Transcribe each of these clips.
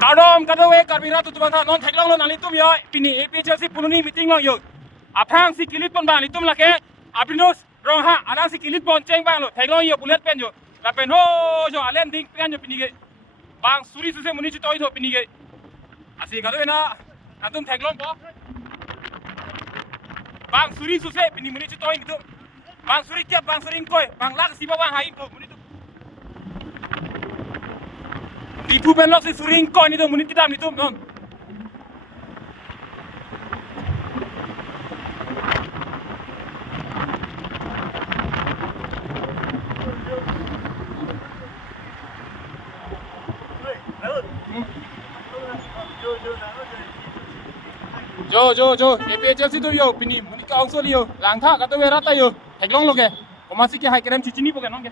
Kadom kadawe karbira tu tuan non theklong lo nalitum yo pini APHC pununi meeting lo yo aphang si kilit pon bang litum lake apinus rong ha anang si kilit pon cheng bang lo theklong yo bullet pen yo la pen ho jo alen ding pen yo pini ge bang suri suse muni chi toy tho pini ge asi kadawe na atum theklong po bang suri suse pini muni chi toy gitu bang suri kya bang suri koi bang lak si ba bang hai tho muni di tu ben lok si suring ko ni tu munit kita ni tu non jo APHC tu yo pini munit ka auso liyo lang tha ka tu we rata yo theklong lo ke komasi ke hai krem chichini po ke non ke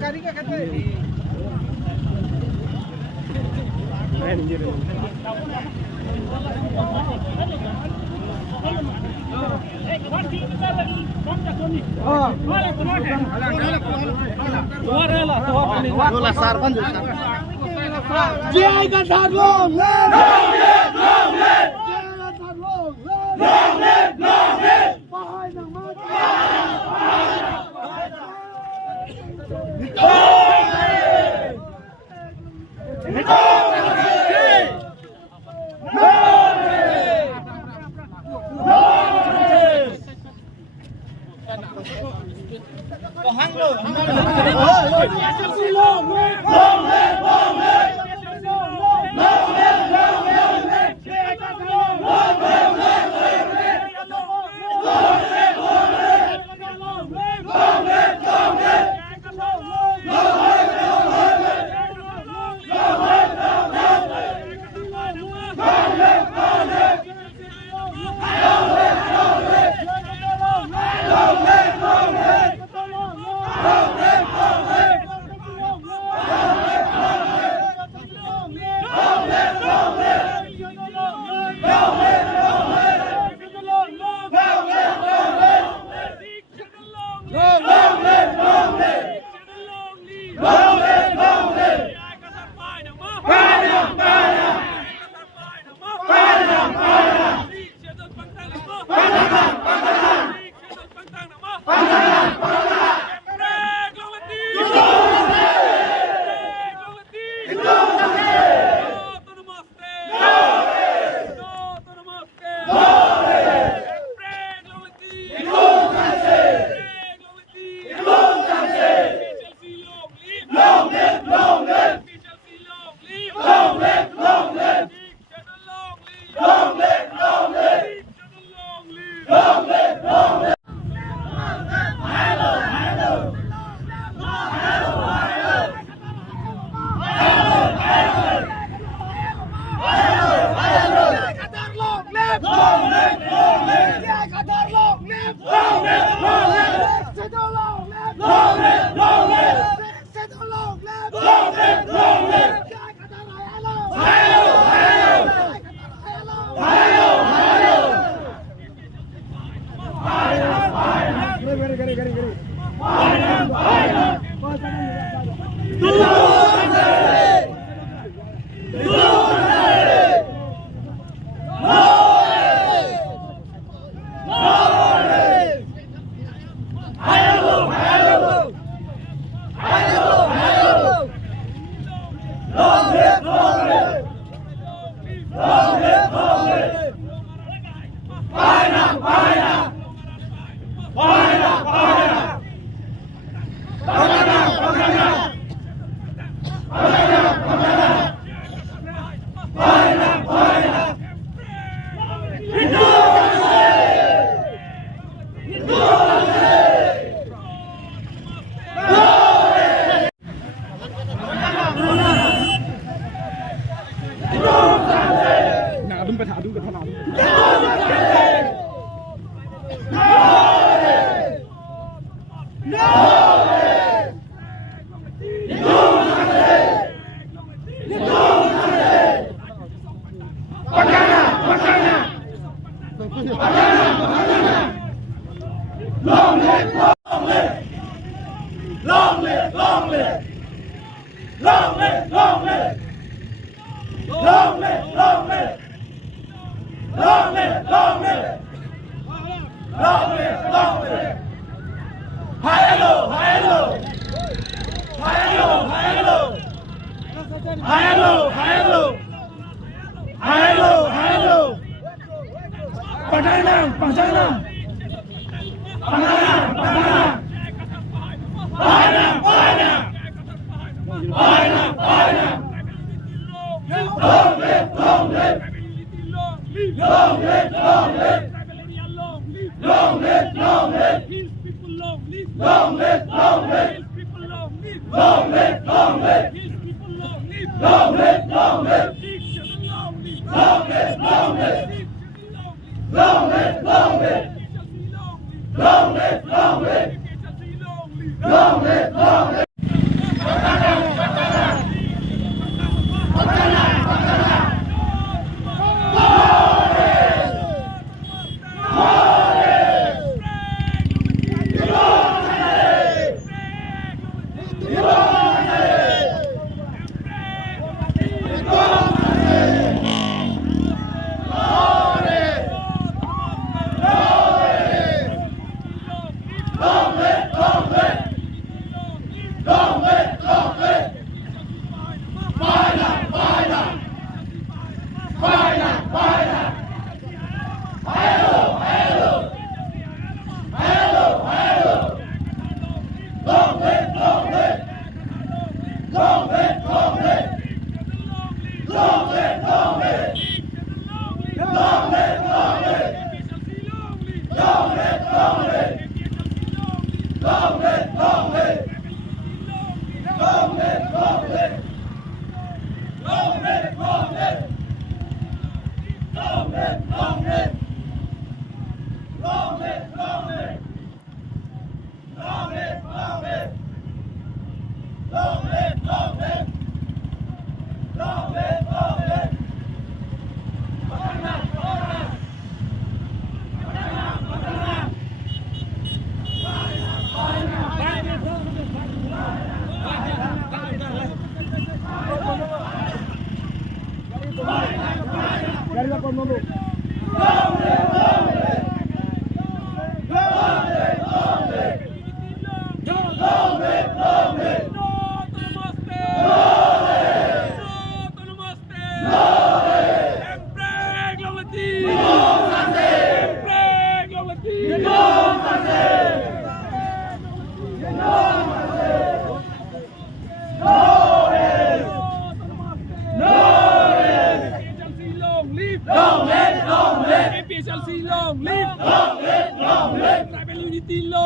गाड़ी का कहते हैं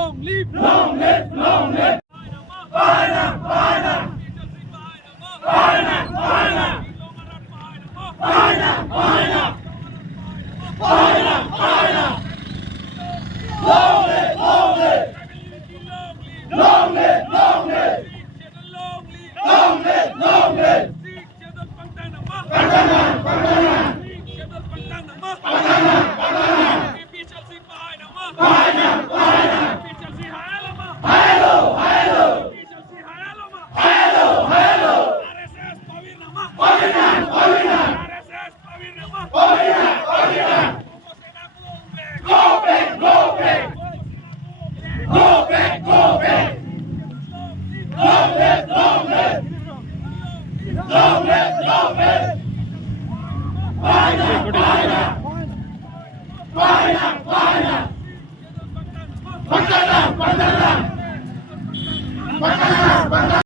Long live Long live